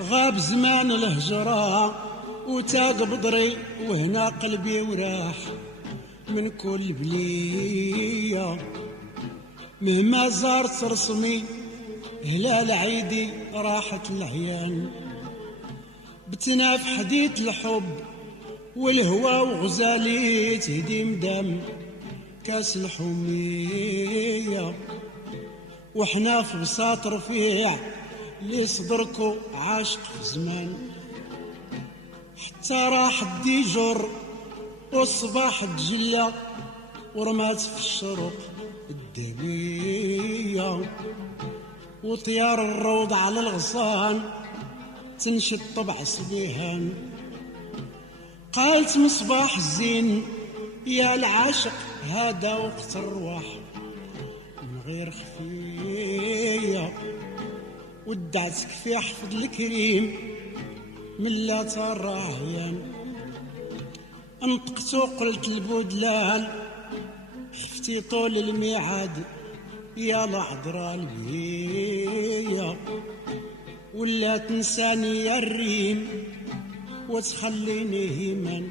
غاب زمان الهجرة وتاق بدري وهنا قلبي وراح من كل بلية. مهما زارت رسمي هلال عيدي راحت العيان، بتنا في حديث الحب والهوى وغزالي تهدي مدام كاس الحمية. وحنا في بساط رفيع اللي صدركو عاشق في زمان، حتى راح الديجر والصباح تجلى ورمات في الشرق الدبية. وطيار الروض على الغصان تنشد طبع صبيهان، قالت مصباح الزين يا العاشق هذا وقت الرواح من غير خفية. ودعتك في حفظ الكريم من لا ترى عيان، انطقت وقلت البدلان خفتي طول الميعاد يا العذراء البهية. ولا تنساني يا الريم وتخليني هيمان